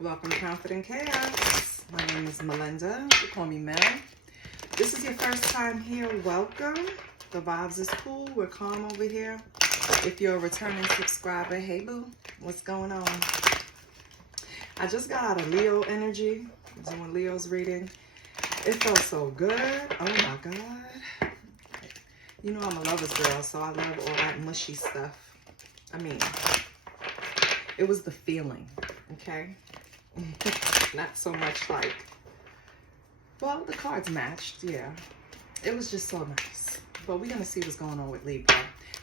Welcome to Confident Chaos. My name is Melinda. You call me Mel. This is your first time here. Welcome. The vibes is cool. We're calm over here. If you're a returning subscriber, hey boo, what's going on? I just got out of Leo energy. I'm doing Leo's reading. It felt so good. Oh my God. You know I'm a lover's girl, so I love all that mushy stuff. I mean, it was the feeling, okay? Not so much like, well, the cards matched, yeah. It was just so nice. But we're going to see what's going on with Libra.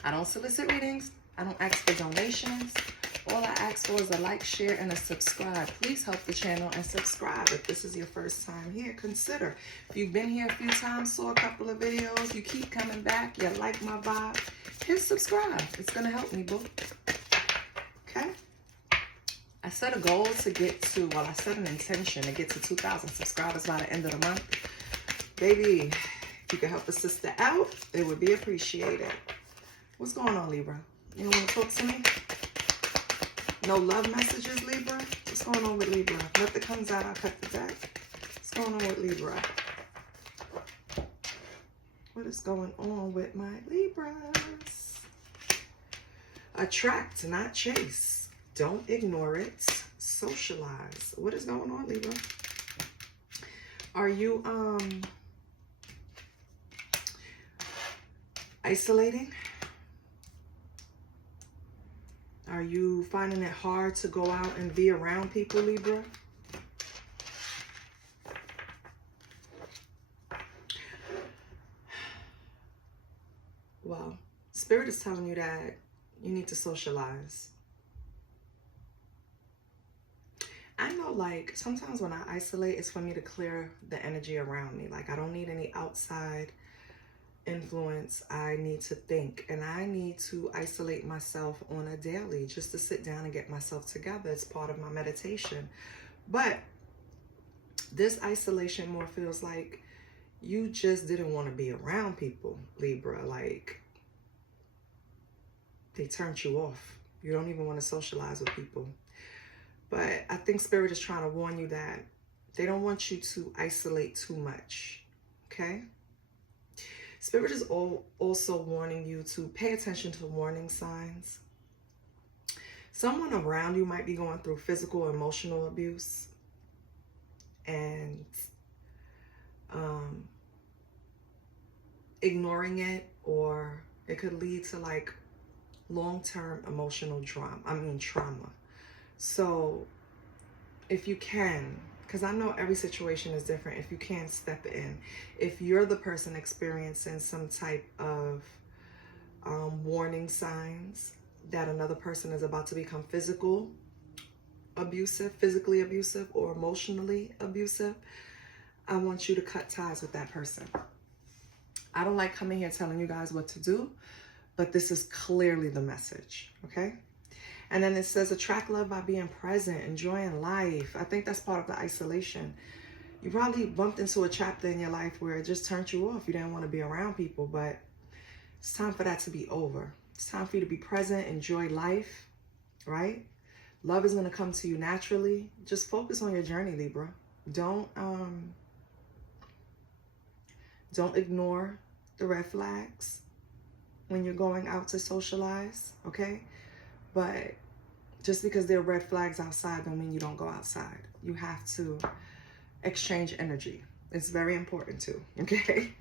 I don't solicit readings. I don't ask for donations. All I ask for is a like, share, and a subscribe. Please help the channel and subscribe. If this is your first time here, consider. If you've been here a few times, saw a couple of videos, you keep coming back, you like my vibe, hit subscribe. It's going to help me, boo. Okay? I set a goal to get to, well, I set an intention to get to 2,000 subscribers by the end of the month. Baby, if you could help a sister out, it would be appreciated. What's going on, Libra? You don't want to talk to me? No love messages, Libra? What's going on with Libra? Nothing comes out, I'll cut the deck. What's going on with Libra? What is going on with my Libras? Attract, not chase. Don't ignore it. Socialize. What is going on, Libra? Are you isolating? Are you finding it hard to go out and be around people, Libra? Well, Spirit is telling you that you need to socialize. I know, like, sometimes when I isolate, it's for me to clear the energy around me. Like, I don't need any outside influence. I need to think, and I need to isolate myself on a daily just to sit down and get myself together. It's part of my meditation. But this isolation more feels like you just didn't want to be around people, Libra. Like, they turned you off. You don't even want to socialize with people. But I think Spirit is trying to warn you that they don't want you to isolate too much, okay? Spirit is also warning you to pay attention to warning signs. Someone around you might be going through physical, emotional abuse. And ignoring it, or it could lead to like long-term emotional trauma. So if you can, because I know every situation is different, if you can step in, if you're the person experiencing some type of warning signs that another person is about to become physically abusive, or emotionally abusive, I want you to cut ties with that person. I don't like coming here telling you guys what to do, but this is clearly the message, okay? And then it says attract love by being present, enjoying life. I think that's part of the isolation. You probably bumped into a chapter in your life where it just turned you off. You didn't want to be around people, but it's time for that to be over. It's time for you to be present, enjoy life, right? Love is going to come to you naturally. Just focus on your journey, Libra. Don't ignore the red flags when you're going out to socialize, okay? But just because there are red flags outside don't mean you don't go outside. You have to exchange energy. It's very important too, okay?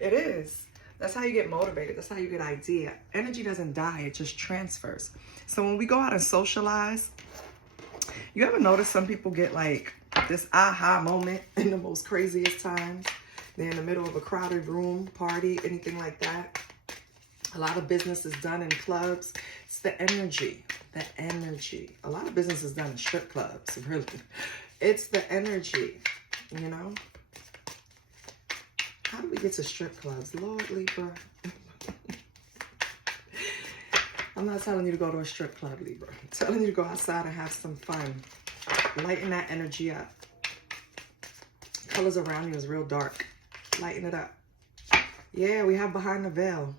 It is. That's how you get motivated. That's how you get idea. Energy doesn't die, it just transfers. So when we go out and socialize, you ever notice some people get like this aha moment in the most craziest times? They're in the middle of a crowded room, party, anything like that. A lot of business is done in clubs. It's the energy, A lot of business is done in strip clubs, really. It's the energy, you know? How do we get to strip clubs? Lord, Libra. I'm not telling you to go to a strip club, Libra. I'm telling you to go outside and have some fun. Lighten that energy up. Colors around you is real dark. Lighten it up. Yeah, we have behind the veil.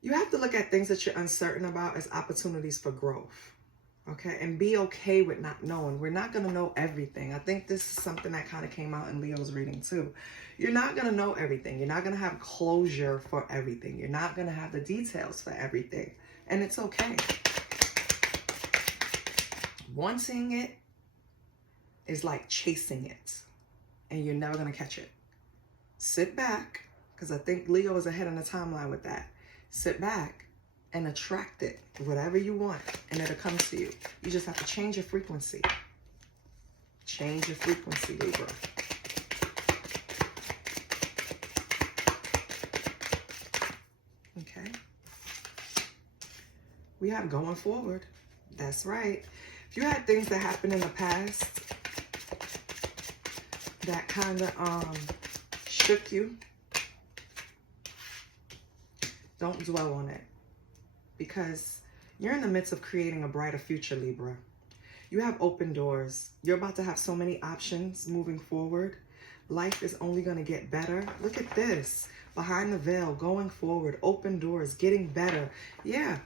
You have to look at things that you're uncertain about as opportunities for growth. Okay, and be okay with not knowing. We're not going to know everything. I think this is something that kind of came out in Leo's reading too. You're not going to know everything. You're not going to have closure for everything. You're not going to have the details for everything. And it's okay. Wanting it is like chasing it. And you're never going to catch it. Sit back, because I think Leo is ahead on the timeline with that. Sit back and attract it, whatever you want, and it'll come to you. You just have to change your frequency. Change your frequency, Libra. Okay. We have going forward. That's right. If you had things that happened in the past that kind of shook you, don't dwell on it. Because you're in the midst of creating a brighter future, Libra. You have open doors. You're about to have so many options moving forward. Life is only going to get better. Look at this. Behind the veil, going forward, open doors, getting better. Yeah,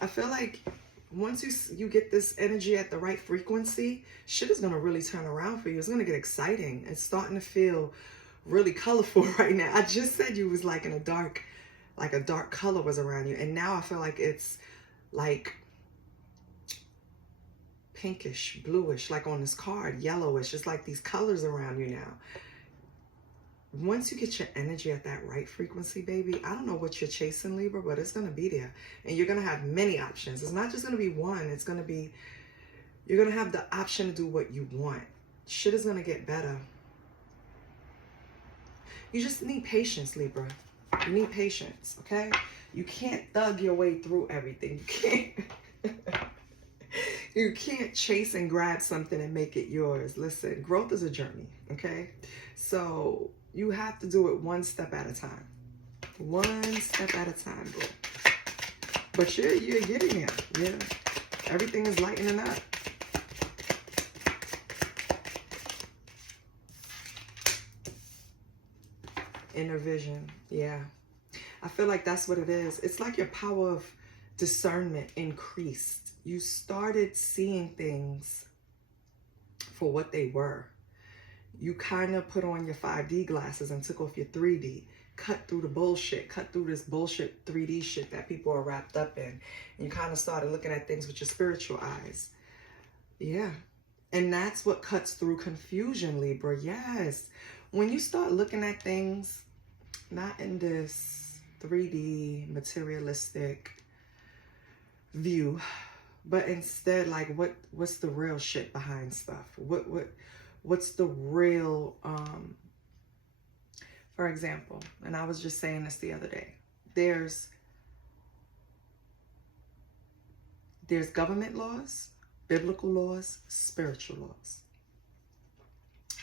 I feel like once you get this energy at the right frequency, shit is going to really turn around for you. It's going to get exciting. It's starting to feel really colorful right now. I just said you was like in a dark color was around you. And now I feel like it's like pinkish, bluish, like on this card, yellowish. It's like these colors around you now. Once you get your energy at that right frequency, baby, I don't know what you're chasing, Libra, but it's going to be there. And you're going to have many options. It's not just going to be one. It's going to be, you're going to have the option to do what you want. Shit is going to get better. You just need patience, Libra. You need patience, okay? You can't thug your way through everything. You can't chase and grab something and make it yours. Listen, growth is a journey, okay? So you have to do it one step at a time. One step at a time, bro. But you're getting there. Yeah. Everything is lightening up. Inner vision. Yeah. I feel like that's what it is. It's like your power of discernment increased. You started seeing things for what they were. You kind of put on your 5D glasses and took off your 3D. Cut through the bullshit. Cut through this bullshit 3D shit that people are wrapped up in. And you kind of started looking at things with your spiritual eyes. Yeah. And that's what cuts through confusion, Libra. Yes. When you start looking at things, not in this 3D materialistic view, but instead, like, what's the real shit behind stuff? What's the real, for example, and I was just saying this the other day, there's government laws, biblical laws, spiritual laws.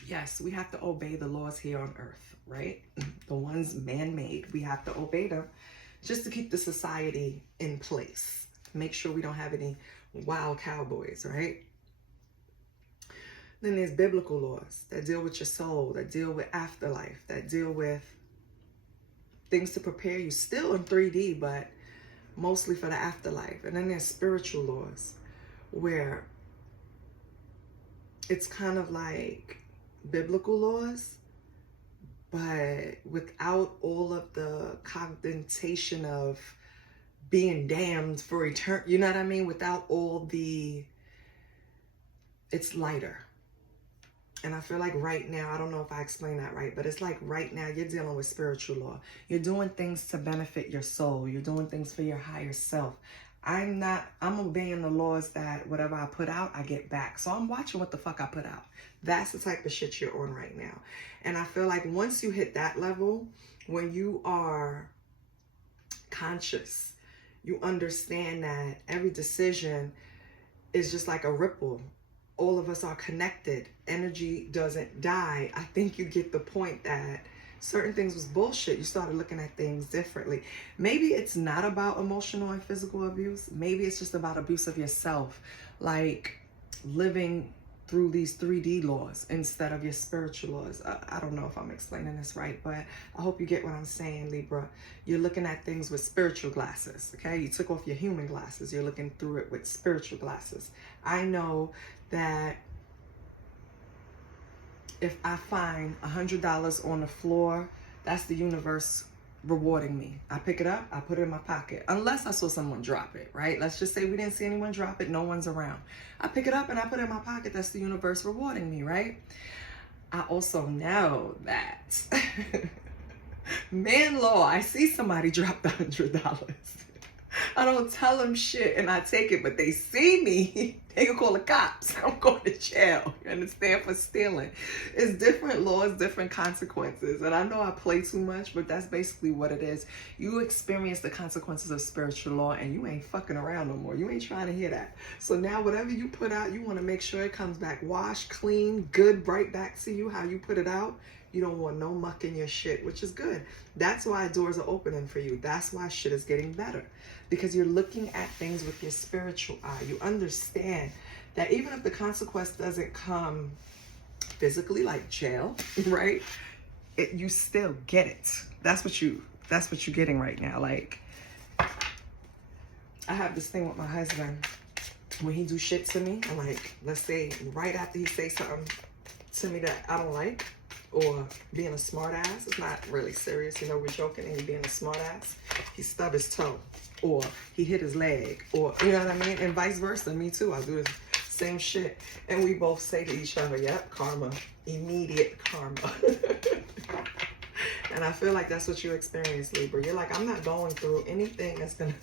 Yes, we have to obey the laws here on earth, right? The ones man-made, we have to obey them just to keep the society in place. Make sure we don't have any wild cowboys, right? Then there's biblical laws that deal with your soul, that deal with afterlife, that deal with things to prepare you, still in 3D, but mostly for the afterlife. And then there's spiritual laws where it's kind of like biblical laws, but without all of the connotation of being damned for eternity, you know what I mean? Without all the, it's lighter. And I feel like right now, I don't know if I explained that right, but it's like right now you're dealing with spiritual law. You're doing things to benefit your soul. You're doing things for your higher self. I'm obeying the laws that whatever I put out, I get back. So I'm watching what the fuck I put out. That's the type of shit you're on right now. And I feel like once you hit that level, when you are conscious, you understand that every decision is just like a ripple. All of us are connected. Energy doesn't die. I think you get the point that certain things was bullshit. You started looking at things differently. Maybe it's not about emotional and physical abuse. Maybe it's just about abuse of yourself. Like living through these 3D laws instead of your spiritual laws. I don't know if I'm explaining this right, but I hope you get what I'm saying, Libra. You're looking at things with spiritual glasses, okay? You took off your human glasses. You're looking through it with spiritual glasses. I know that if I find $100 on the floor, that's the universe rewarding me. I pick it up, I put it in my pocket, unless I saw someone drop it, right? Let's just say we didn't see anyone drop it, no one's around. I pick it up and I put it in my pocket. That's the universe rewarding me, right? I also know that man law, I see somebody drop the $100. I don't tell them shit and I take it, but they see me, they can call the cops. I'm going to jail. You understand? For stealing. It's different laws, different consequences. And I know I play too much, but that's basically what it is. You experience the consequences of spiritual law and you ain't fucking around no more. You ain't trying to hear that. So now whatever you put out, you want to make sure it comes back washed, clean, good, right back to you how you put it out. You don't want no muck in your shit, which is good. That's why doors are opening for you. That's why shit is getting better. Because you're looking at things with your spiritual eye. You understand that even if the consequence doesn't come physically, like jail, right? You still get it. That's what you're getting right now. Like, I have this thing with my husband. When he do shit to me, and like, let's say right after he says something to me that I don't like, or being a smart ass, it's not really serious, you know, we're joking and he being a smart ass, he stubbed his toe, or he hit his leg, or, you know what I mean, and vice versa, me too, I'll do the same shit, and we both say to each other, yep, karma, immediate karma. And I feel like that's what you experience, Libra. You're like, I'm not going through anything that's gonna,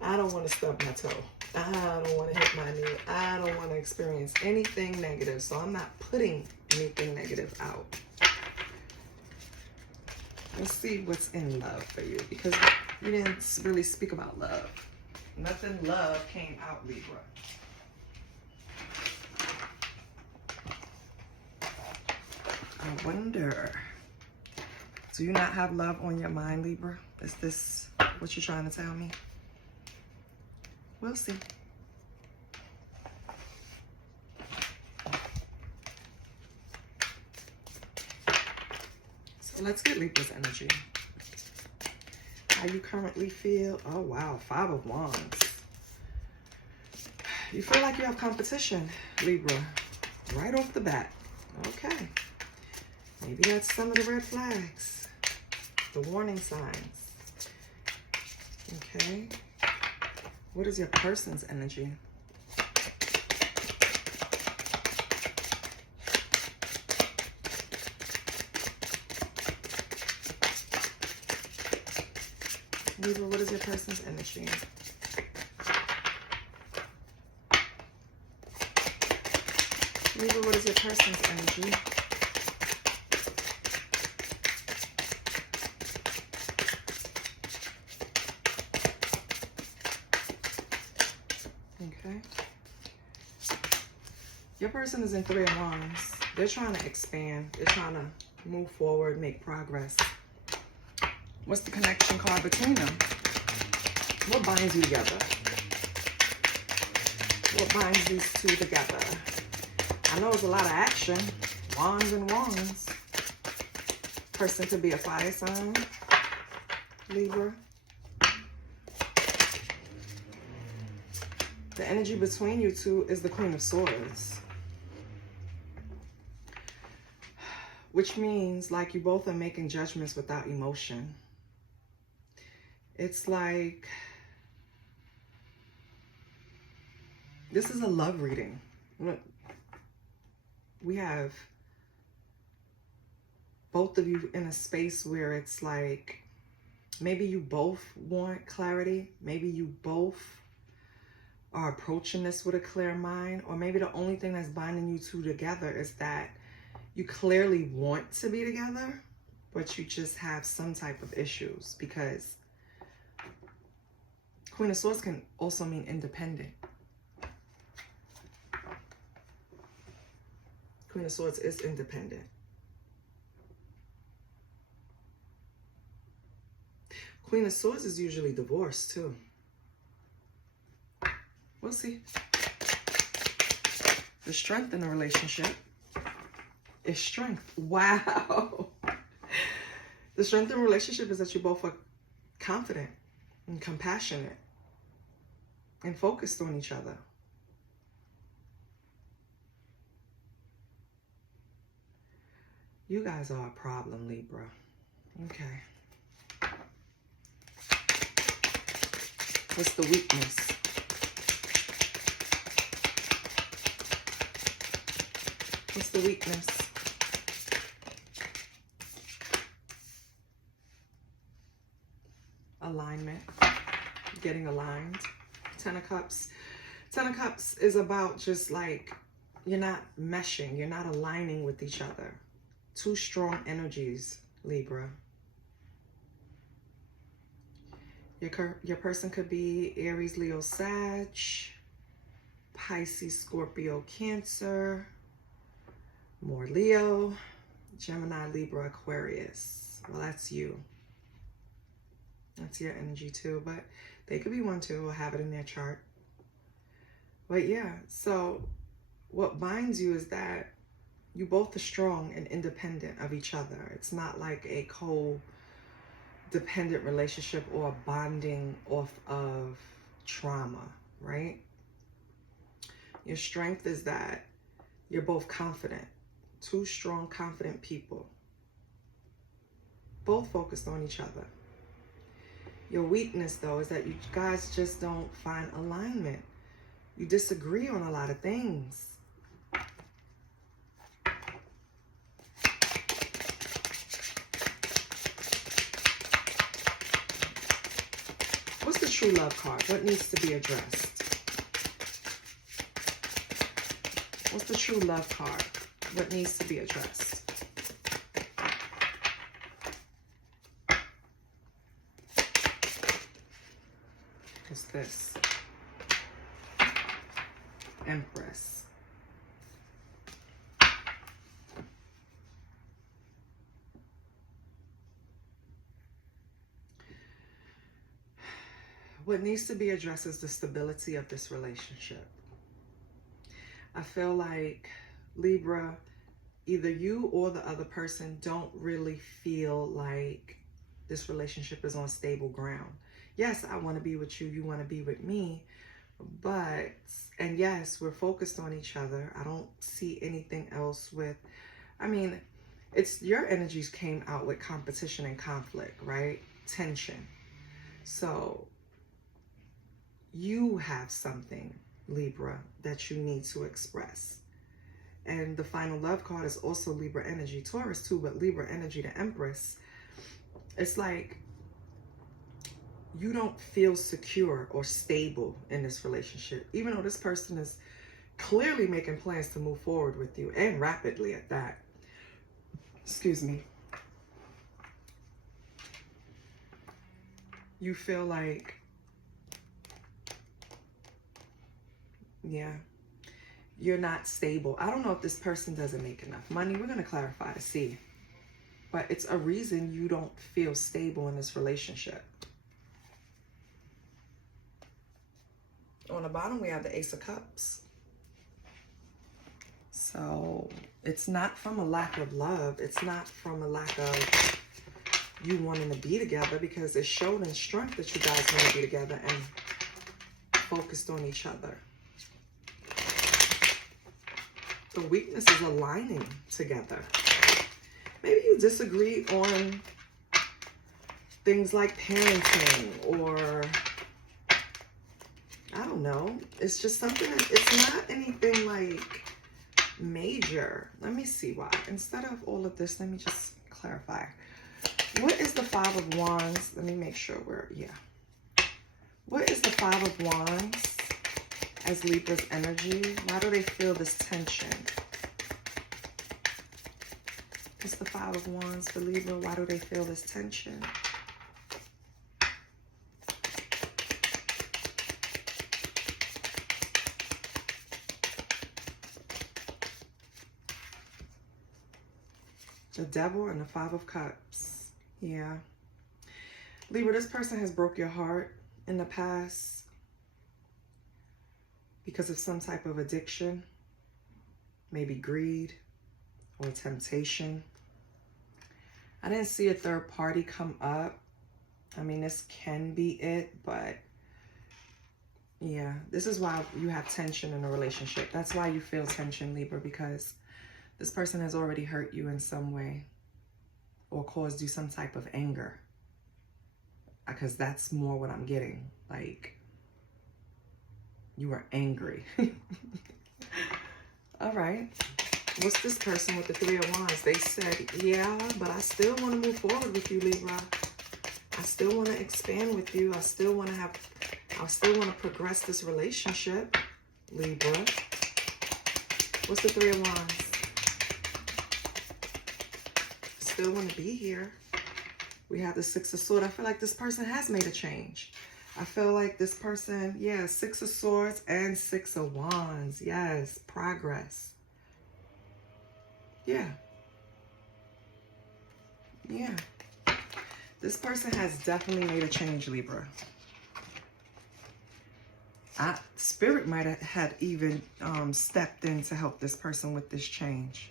I don't want to stub my toe, I don't want to hit my knee, I don't want to experience anything negative, so I'm not putting anything negative out. Let's see what's in love for you, because you didn't really speak about love. Nothing love came out, Libra. I wonder, do you not have love on your mind, Libra? Is this what you're trying to tell me? We'll see. So let's get Libra's energy. How you currently feel? Oh wow, 5 of Wands. You feel like you have competition, Libra, right off the bat. Okay. Maybe that's some of the red flags, the warning signs. Okay. What is your person's energy? Libra, what is your person's energy? Libra, what is your person's energy? Okay. Your person is in 3 of Wands. They're trying to expand. They're trying to move forward, make progress. What's the connection card between them? What binds you together? What binds these two together? I know it's a lot of action. Wands and Wands. Person could be a fire sign. Libra. The energy between you two is the Queen of Swords. Which means like you both are making judgments without emotion. It's like, this is a love reading. We have both of you in a space where it's like, maybe you both want clarity. Maybe you both are approaching this with a clear mind, or maybe the only thing that's binding you two together is that you clearly want to be together, but you just have some type of issues, because Queen of Swords can also mean independent. Queen of Swords is independent. Queen of Swords is usually divorced too. We'll see. The strength in the relationship is strength. Wow. The strength in the relationship is that you both are confident and compassionate and focused on each other. You guys are a problem, Libra. Okay. What's the weakness? What's the weakness? Alignment. Getting aligned. Ten of Cups. Ten of Cups is about just like, you're not meshing. You're not aligning with each other. Two strong energies, Libra. Your person could be Aries, Leo, Sag, Pisces, Scorpio, Cancer, more Leo, Gemini, Libra, Aquarius. Well, that's you. That's your energy too, but they could be one too or have it in their chart. But yeah, so what binds you is that you both are strong and independent of each other. It's not like a co-dependent relationship or bonding off of trauma, right? Your strength is that you're both confident. Two strong, confident people. Both focused on each other. Your weakness, though, is that you guys just don't find alignment. You disagree on a lot of things. What's the true love card? What needs to be addressed? What's the true love card? What needs to be addressed? What's this? Empress. What needs to be addressed is the stability of this relationship. I feel like, Libra, either you or the other person don't really feel like this relationship is on stable ground. Yes, I want to be with you. You want to be with me. But, and yes, we're focused on each other. I don't see anything else with, I mean, it's your energies came out with competition and conflict, right? Tension. So you have something, Libra, that you need to express. And the final love card is also Libra energy. Taurus too, but Libra energy, the Empress. It's like you don't feel secure or stable in this relationship, even though this person is clearly making plans to move forward with you, and rapidly at that. Excuse me. You feel like, yeah, you're not stable. I don't know if this person doesn't make enough money. We're going to clarify to see. But it's a reason you don't feel stable in this relationship. On the bottom, we have the Ace of Cups. So it's not from a lack of love. It's not from a lack of you wanting to be together, because it showed in strength that you guys want to be together and focused on each other. The weakness is aligning together. Maybe you disagree on things like parenting, or I don't know. It's just something that, it's not anything like major. Let me see why. Instead of all of this, let me just clarify. What is the Five of Wands? Let me make sure What is the Five of Wands as Libra's energy? Why do they feel this tension? It's the Five of Wands for Libra. Why do they feel this tension? The Devil and the Five of Cups. Yeah. Libra, this person has broke your heart in the past because of some type of addiction. maybe greed or temptation. I didn't see a third party come up. I mean, this can be it, but yeah, this is why you have tension in a relationship. That's why you feel tension, Libra, because this person has already hurt you in some way or caused you some type of anger. Because that's more what I'm getting. Like, you were angry. All right. What's this person with the Three of Wands? They said, yeah, but I still want to move forward with you, Libra. I still want to expand with you. I still want to progress this relationship, Libra. What's the Three of Wands? Still want to be here. We have the Six of Swords. I feel like this person has made a change. I feel like this person, yeah, Six of Swords and Six of Wands. Yes, progress. Yeah. Yeah. This person has definitely made a change, Libra. Spirit might have had even stepped in to help this person with this change.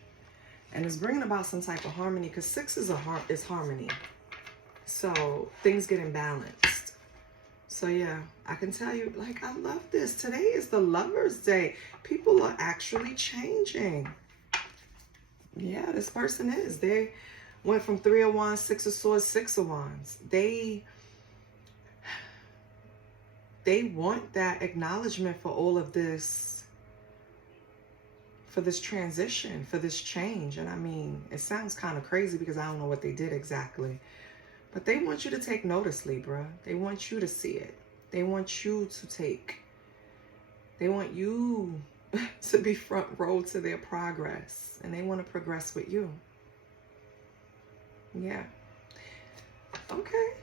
And it's bringing about some type of harmony, because six is harmony. So things get imbalanced. So yeah, I can tell you, like, I love this. Today is the Lover's Day. People are actually changing. Yeah, this person is. They went from Three of Wands, Six of Swords, Six of Wands. They want that acknowledgement for all of this, for this transition, for this change. And I mean, it sounds kind of crazy because I don't know what they did exactly. But they want you to take notice, Libra. They want you to see it. They want you to be front row to their progress. And they want to progress with you. Yeah. Okay.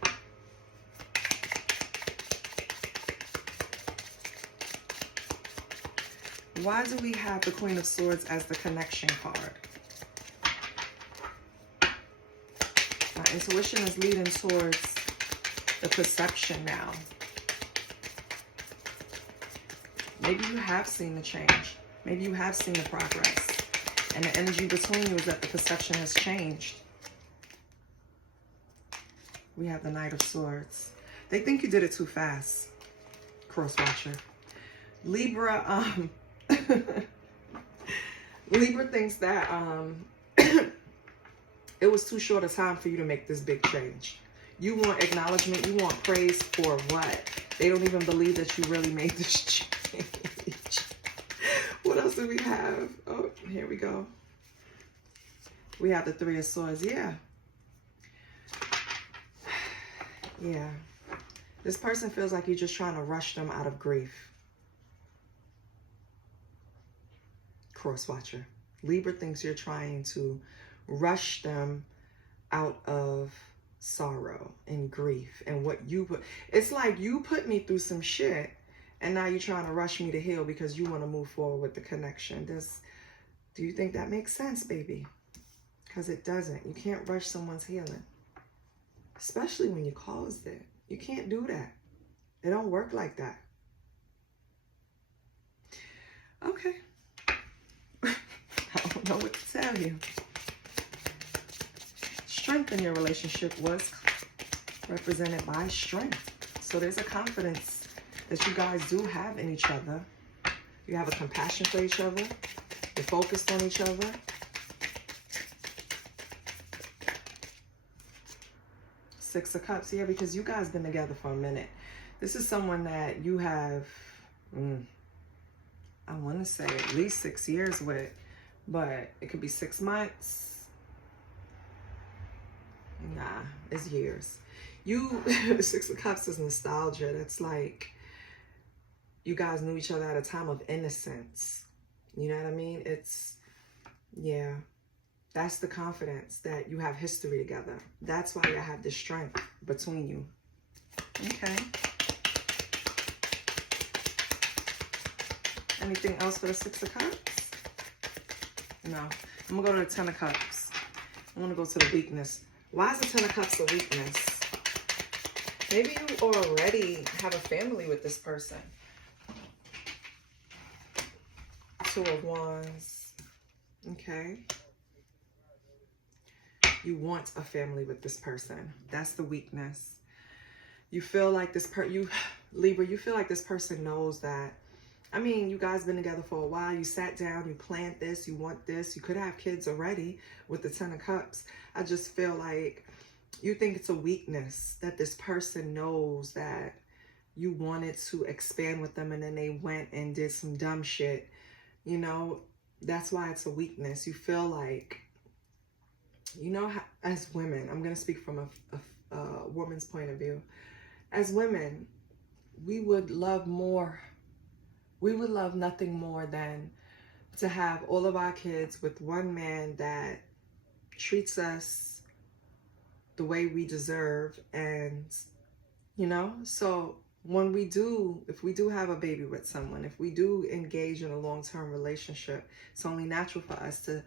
Why do we have the Queen of Swords as the connection card? My intuition is leading towards the perception now. Maybe you have seen the change. Maybe you have seen the progress. And the energy between you is that the perception has changed. We have the Knight of Swords. They think you did it too fast, Cross-watcher. Libra, Libra thinks that it was too short a time for you to make this big change. You want acknowledgement. You want praise for what? They don't even believe that you really made this change. What else do we have? Oh, here we go. We have the Three of Swords. Yeah. Yeah. This person feels like you're just trying to rush them out of grief. Cross-watcher. Libra thinks you're trying to rush them out of sorrow and grief and what you put. It's like you put me through some shit and now you're trying to rush me to heal because you want to move forward with the connection. Do you think that makes sense, baby? Because it doesn't. You can't rush someone's healing, especially when you caused it. You can't do that. It don't work like that. Okay. I don't know what to tell you. Strength in your relationship was represented by strength. So there's a confidence that you guys do have in each other. You have a compassion for each other. You're focused on each other. Six of Cups. Yeah, because you guys been together for a minute. This is someone that you have, I want to say at least 6 years with. But it could be 6 months. Nah, it's years. Six of Cups is nostalgia. That's like you guys knew each other at a time of innocence. You know what I mean? Yeah. That's the confidence that you have history together. That's why you have this strength between you. Okay. Anything else for the Six of Cups? No. I'm going to go to the Ten of Cups. I want to go to the weakness. Why is the Ten of Cups a weakness? Maybe you already have a family with this person. Two of Wands. Okay. You want a family with this person. That's the weakness. You feel like Libra, you feel like this person knows that. I mean, you guys been together for a while. You sat down, you planned this, you want this. You could have kids already with the 10 of Cups. I just feel like you think it's a weakness that this person knows that you wanted to expand with them and then they went and did some dumb shit. You know, that's why it's a weakness. You feel like, you know, as women, I'm going to speak from a woman's point of view. As women, we would love more. We would love nothing more than to have all of our kids with one man that treats us the way we deserve. And, you know, so when we do, if we do have a baby with someone, if we do engage in a long-term relationship, it's only natural for us to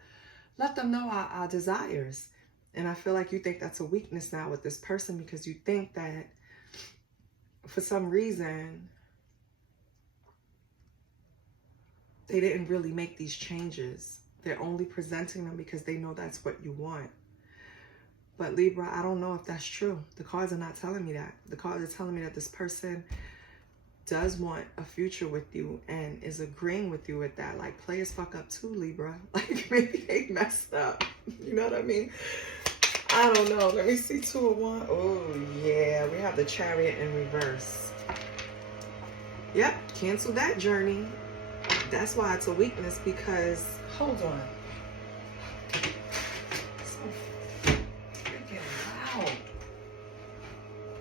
let them know our desires. And I feel like you think that's a weakness now with this person because you think that for some reason they didn't really make these changes. They're only presenting them because they know that's what you want. But Libra, I don't know if that's true. The cards are not telling me that. The cards are telling me that this person does want a future with you and is agreeing with you with that. Like, play as fuck up too, Libra. Like, maybe they messed up. You know what I mean? I don't know. Let me see 2 of 1. Oh, yeah. We have the Chariot in reverse. Yep. Cancel that journey. That's why it's a weakness because, hold on. So freaking loud.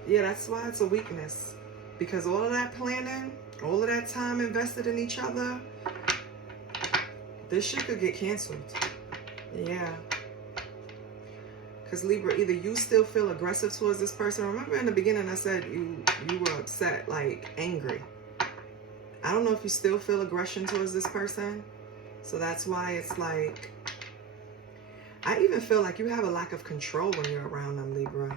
Yeah, that's why it's a weakness. Because all of that planning, all of that time invested in each other, this shit could get canceled. Yeah. Because Libra, either you still feel aggressive towards this person. Remember in the beginning I said you were upset, like angry. I don't know if you still feel aggression towards this person. So that's why it's like, I even feel like you have a lack of control when you're around them, Libra.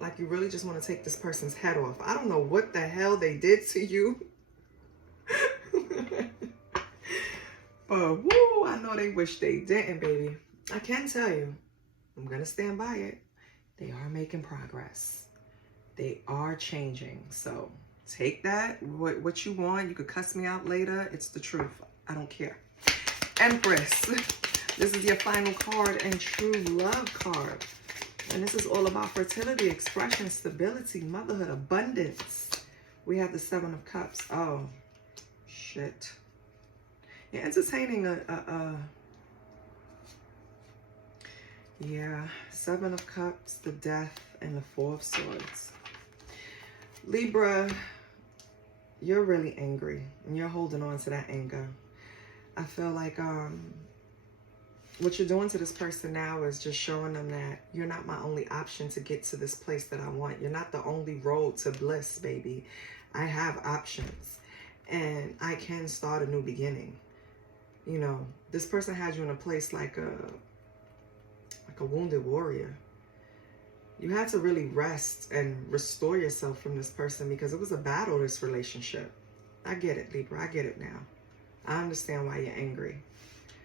Like you really just want to take this person's head off. I don't know what the hell they did to you. But woo, I know they wish they didn't, baby. I can tell you, I'm going to stand by it. They are making progress. They are changing. So take that, what you want. You could cuss me out later. It's the truth. I don't care. Empress. This is your final card and true love card. And this is all about fertility, expression, stability, motherhood, abundance. We have the 7 of Cups. Oh, shit. You're entertaining yeah, 7 of Cups, the Death, and the 4 of Swords. Libra, you're really angry, and you're holding on to that anger. I feel like what you're doing to this person now is just showing them that you're not my only option to get to this place that I want. You're not the only road to bliss, baby. I have options, and I can start a new beginning. You know, this person had you in a place like a wounded warrior. You had to really rest and restore yourself from this person because it was a battle, this relationship. I get it, Libra. I get it now. I understand why you're angry.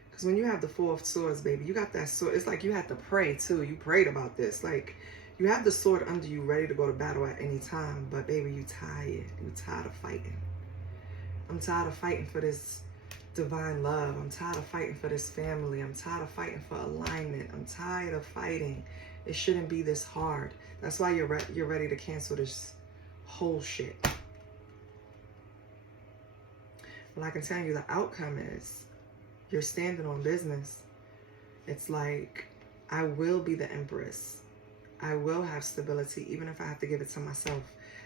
Because when you have the 4 of Swords, baby, you got that sword. It's like you had to pray, too. You prayed about this. Like, you have the sword under you ready to go to battle at any time. But, baby, you tired. You're tired of fighting. I'm tired of fighting for this divine love. I'm tired of fighting for this family. I'm tired of fighting for alignment. I'm tired of fighting. It shouldn't be this hard. That's why you're ready to cancel this whole shit. Well, I can tell you the outcome is you're standing on business. It's like, I will be the Empress. I will have stability, even if I have to give it to myself.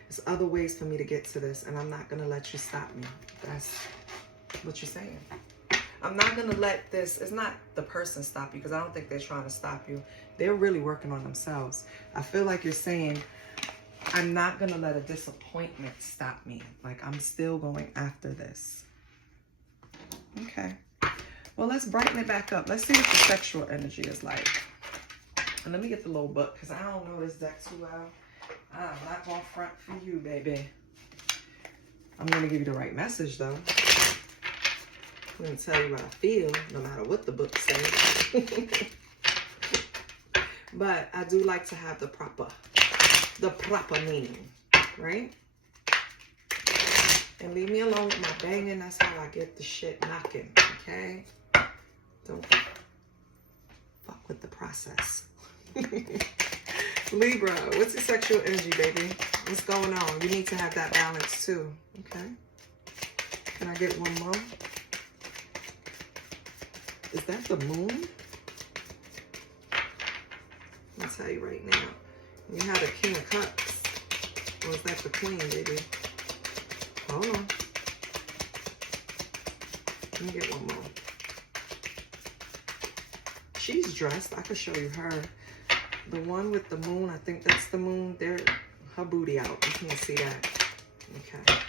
There's other ways for me to get to this, and I'm not going to let you stop me. That's what you're saying. I'm not going to let this, it's not the person stop you, because I don't think they're trying to stop you. They're really working on themselves. I feel like you're saying, I'm not going to let a disappointment stop me. Like, I'm still going after this. Okay. Well, let's brighten it back up. Let's see what the sexual energy is like. And let me get the little book, because I don't know this deck too well. I'm not going to front for you, baby. I'm going to give you the right message, though. I'm going to tell you what I feel, no matter what the book says. But I do like to have the proper meaning, right? And leave me alone with my banging. That's how I get the shit knocking, okay? Don't fuck with the process. Libra, what's your sexual energy, baby? What's going on? You need to have that balance too, okay? Can I get one more? Is that the moon? I'll tell you right now. You have the King of Cups. Or is that the Queen, baby? Hold on. Let me get one more. She's dressed. I could show you her. The one with the moon, I think that's the moon. There, her booty out. You can't see that. Okay.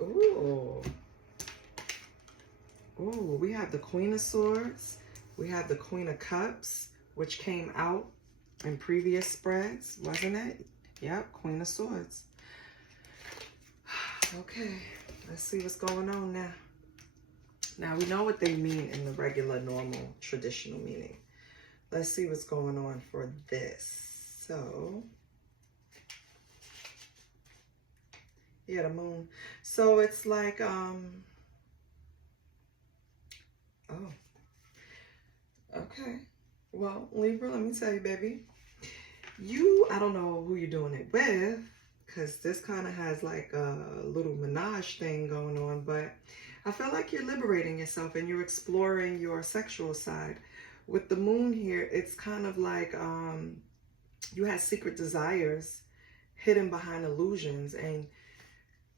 Ooh. Ooh, we have the Queen of Swords. We have the Queen of Cups, which came out in previous spreads, wasn't it? Yep, Queen of Swords. Okay, let's see what's going on now. Now, we know what they mean in the regular, normal, traditional meaning. Let's see what's going on for this. So, yeah, the moon. So, it's like, oh. Okay. Well, Libra, let me tell you, baby. I don't know who you're doing it with, because this kind of has like a little menage thing going on, but I feel like you're liberating yourself and you're exploring your sexual side. With the moon here, it's kind of like you had secret desires hidden behind illusions, and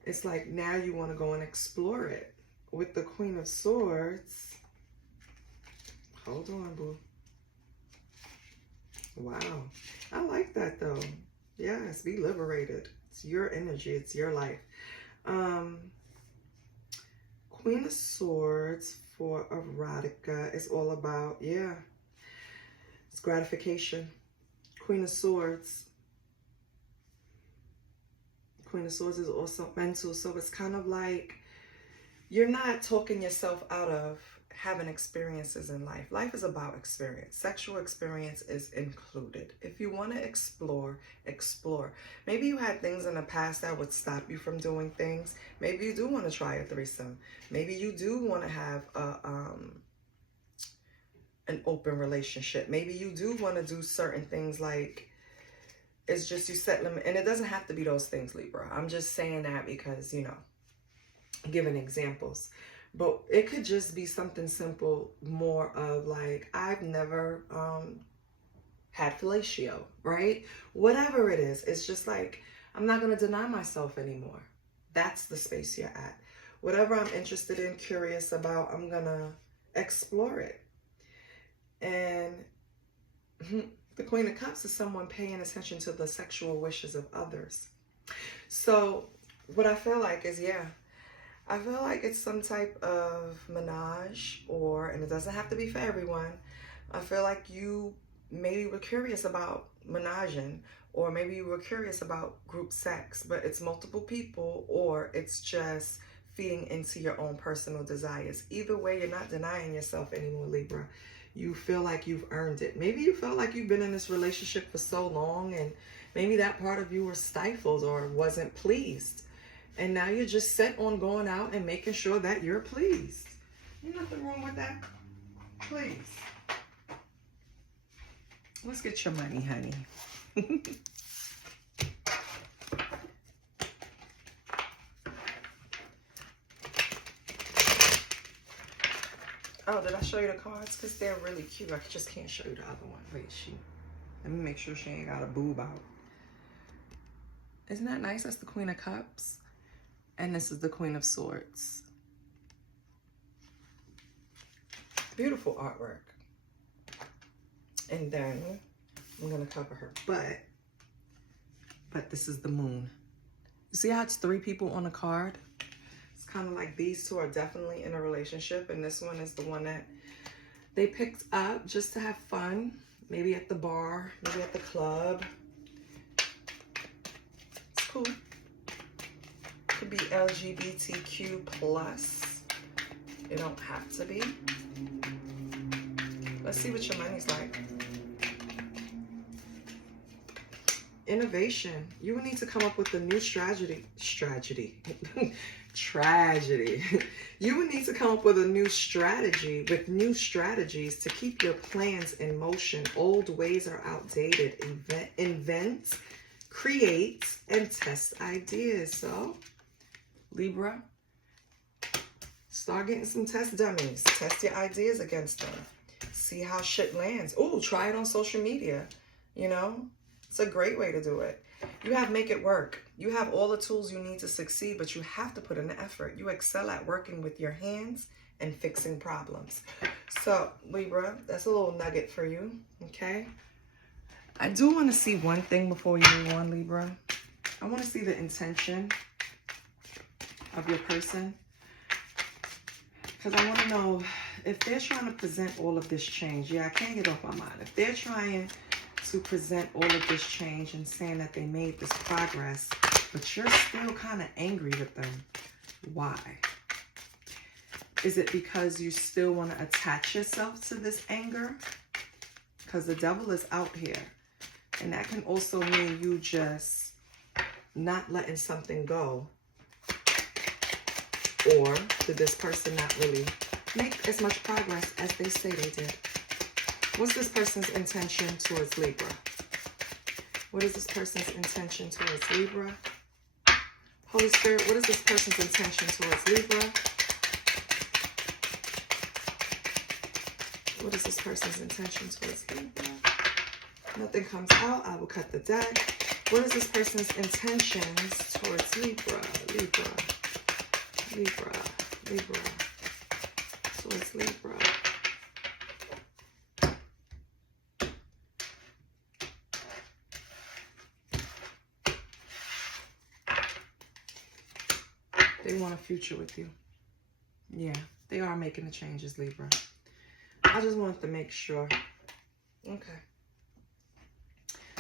it's like now you want to go and explore it. With the Queen of Swords, hold on, boo. Wow. I like that though. Yes, be liberated. It's your energy. It's your life. Queen of Swords for erotica is all about, yeah, it's gratification. Queen of Swords. Queen of Swords is also mental. So it's kind of like you're not talking yourself out of having experiences in life. Life is about experience. Sexual experience is included. If you want to explore, explore. Maybe you had things in the past that would stop you from doing things. Maybe you do want to try a threesome. Maybe you do want to have an open relationship. Maybe you do want to do certain things, like it's just you set limit. And it doesn't have to be those things, Libra. I'm just saying that because, you know, giving examples. But it could just be something simple, more of like, I've never had fellatio, right? Whatever it is, it's just like, I'm not going to deny myself anymore. That's the space you're at. Whatever I'm interested in, curious about, I'm going to explore it. And the Queen of Cups is someone paying attention to the sexual wishes of others. So what I feel like is, yeah, I feel like it's some type of menage, and it doesn't have to be for everyone. I feel like you maybe were curious about menaging, or maybe you were curious about group sex, but it's multiple people, or it's just feeding into your own personal desires. Either way, you're not denying yourself anymore, Libra. You feel like you've earned it. Maybe you felt like you've been in this relationship for so long, and maybe that part of you was stifled or wasn't pleased. And now you're just set on going out and making sure that you're pleased. There's nothing wrong with that. Please. Let's get your money, honey. Oh, did I show you the cards? Because they're really cute. I just can't show you the other one. Wait, let me make sure she ain't got a boob out. Isn't that nice? That's the Queen of Cups. And this is the Queen of Swords. Beautiful artwork. And then I'm going to cover her butt. But this is the moon. You see how it's 3 people on a card? It's kind of like these two are definitely in a relationship. And this one is the one that they picked up just to have fun. Maybe at the bar, maybe at the club. It's cool. Could be LGBTQ+. It don't have to be. Let's see what your money's like. Innovation. You will need to come up with a new tragedy. You would need to come up with a new strategy, with new strategies to keep your plans in motion. Old ways are outdated. Invent, create, and test ideas. So, Libra, start getting some test dummies. Test your ideas against them. See how shit lands. Oh, try it on social media. You know, it's a great way to do it. You have make it work. You have all the tools you need to succeed, but you have to put in the effort. You excel at working with your hands and fixing problems. So, Libra, that's a little nugget for you, okay? I do want to see one thing before you move on, Libra. I want to see the intention of your person. Because I want to know if they're trying to present all of this change. Yeah, I can't get off my mind. If they're trying to present all of this change and saying that they made this progress, but you're still kind of angry with them, why? Is it because you still want to attach yourself to this anger? Because the devil is out here. And that can also mean you just not letting something go. Or did this person not really make as much progress as they say they did? What's this person's intention towards Libra? What is this person's intention towards Libra? Holy Spirit, what is this person's intention towards Libra? What is this person's intention towards Libra? Nothing comes out. I will cut the deck. What is this person's intentions towards Libra? Libra. Libra. Libra. Towards Libra. They want a future with you. Yeah, they are making the changes, Libra. I just wanted to make sure. Okay.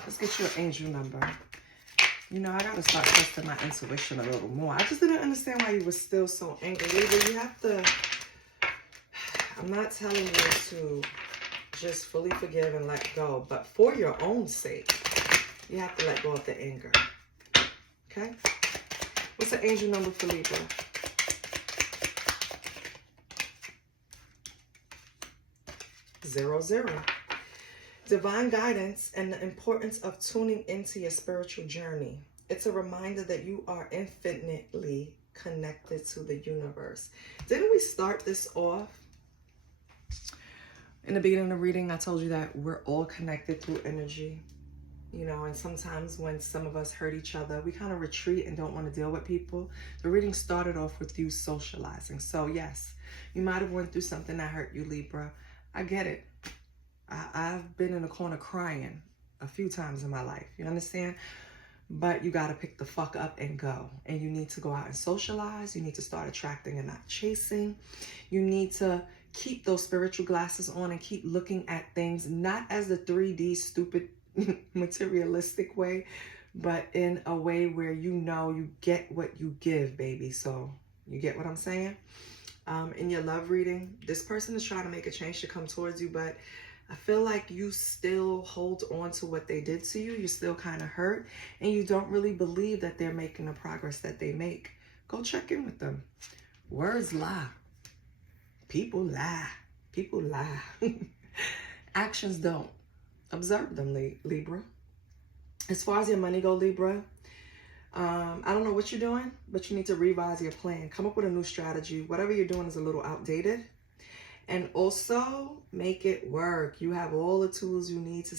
Let's get you an angel number. You know, I got to start trusting my intuition a little more. I just didn't understand why you were still so angry, Libra. You have to... I'm not telling you to just fully forgive and let go, but for your own sake, you have to let go of the anger. Okay? What's the angel number for Libra? 00. Divine guidance and the importance of tuning into your spiritual journey. It's a reminder that you are infinitely connected to the universe. Didn't we start this off? In the beginning of the reading, I told you that we're all connected through energy. You know, and sometimes when some of us hurt each other, we kind of retreat and don't want to deal with people. The reading started off with you socializing. So yes, you might have went through something that hurt you, Libra. I get it. I've been in the corner crying a few times in my life. You understand? But you got to pick the fuck up and go. And you need to go out and socialize. You need to start attracting and not chasing. You need to keep those spiritual glasses on and keep looking at things, not as the 3D stupid materialistic way, but in a way where you know you get what you give, baby. So you get what I'm saying? In your love reading, this person is trying to make a change to come towards you, but I feel like you still hold on to what they did to you. You're still kind of hurt, and you don't really believe that they're making the progress that they make. Go check in with them. Words lie. People lie. People lie. Actions don't. Observe them, Libra. As far as your money go, Libra, I don't know what you're doing, but you need to revise your plan. Come up with a new strategy. Whatever you're doing is a little outdated. And also make it work. You have all the tools you need to